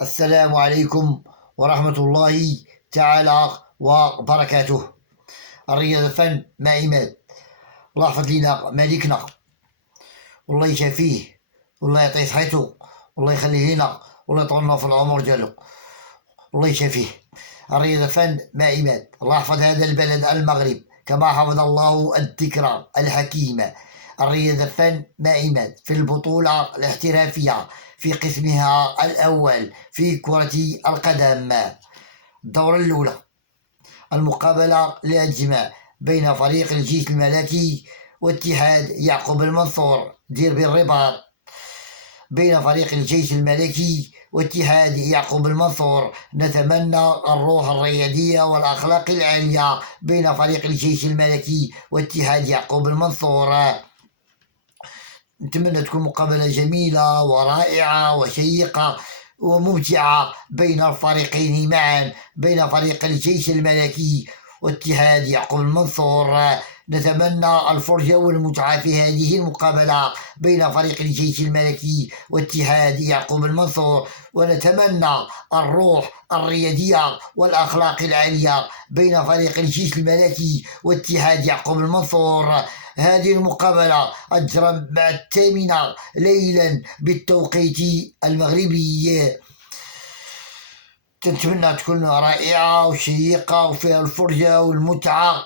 السلام عليكم ورحمة الله تعالى وبركاته. الرياضة فن مع عماد. الله يحفظ لينا مالكنا، والله يشافيه، والله يعطيه صحته، والله يخليه لنا، والله يطول لنا في العمر ديالو، والله يشافيه. الرياضة فن مع عماد. الله يحفظ هذا البلد المغرب كما حفظ الله الذكرى الحكيمة. الرياضة فن مع عماد في البطولة الاحترافية في قسمها الأول في كرة القدم. الدورة الأولى، المقابلة للجماع بين فريق الجيش الملكي واتحاد يعقوب المنصور. دير بالرباط بين فريق الجيش الملكي واتحاد يعقوب المنصور. نتمنى الروح الرياضية والأخلاق العالية بين فريق الجيش الملكي واتحاد يعقوب المنصور. نتمنى تكون مقابلة جميلة ورائعة وشيقة وممتعة بين الفريقين معا، بين فريق الجيش الملكي واتحاد يعقوب المنصور. نتمنى الفرجة والمتعة في هذه المقابلة بين فريق الجيش الملكي واتحاد يعقوب المنصور، ونتمنى الروح الرياضية والأخلاق العالية بين فريق الجيش الملكي واتحاد يعقوب المنصور. هذه المقابلة أجرى مع 8 ليلا بالتوقيت المغربي. تنتمنى تكون رائعة وشيقة وفيها الفرجة والمتعة،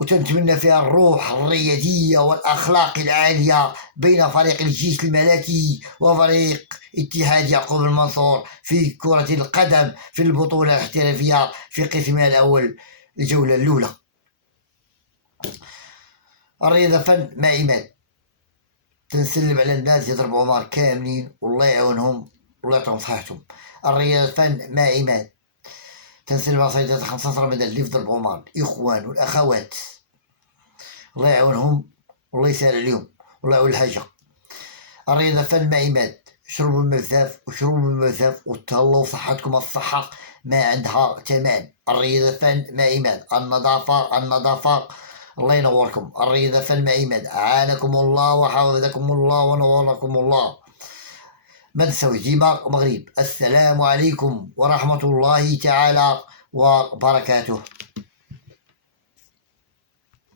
وتنتمنى فيها الروح الرياضية والأخلاق العالية بين فريق الجيش الملكي وفريق اتحاد يعقوب المنصور في كرة القدم في البطولة الاحترافية في قسمها الأول الجولة الأولى. الرياضة فن مع عماد. تنسلم على الناس يضربوا عمر كاملين، والله يعاونهم والله يعطيهم صحتهم. الرياضة فن مع عماد. تنسلم على صيدات 15 رمضان اللي في ضرب عمر، الإخوان والأخوات، الله يعاونهم والله يسهل عليهم والله يعاون الحاجة. الرياضة فن مع عماد. شربوا الماء بزاف وشربوا الماء بزاف وتهلاو صحتكم، الصحة ما عندها ثمن. الرياضة فن مع عماد. النظافة النظافة. الله ينوركم. الرياضة فن مع عماد. أعانكم الله وحفظكم الله ونوركم الله. ما تنساوش ديما مغرب. السلام عليكم ورحمة الله تعالى وبركاته.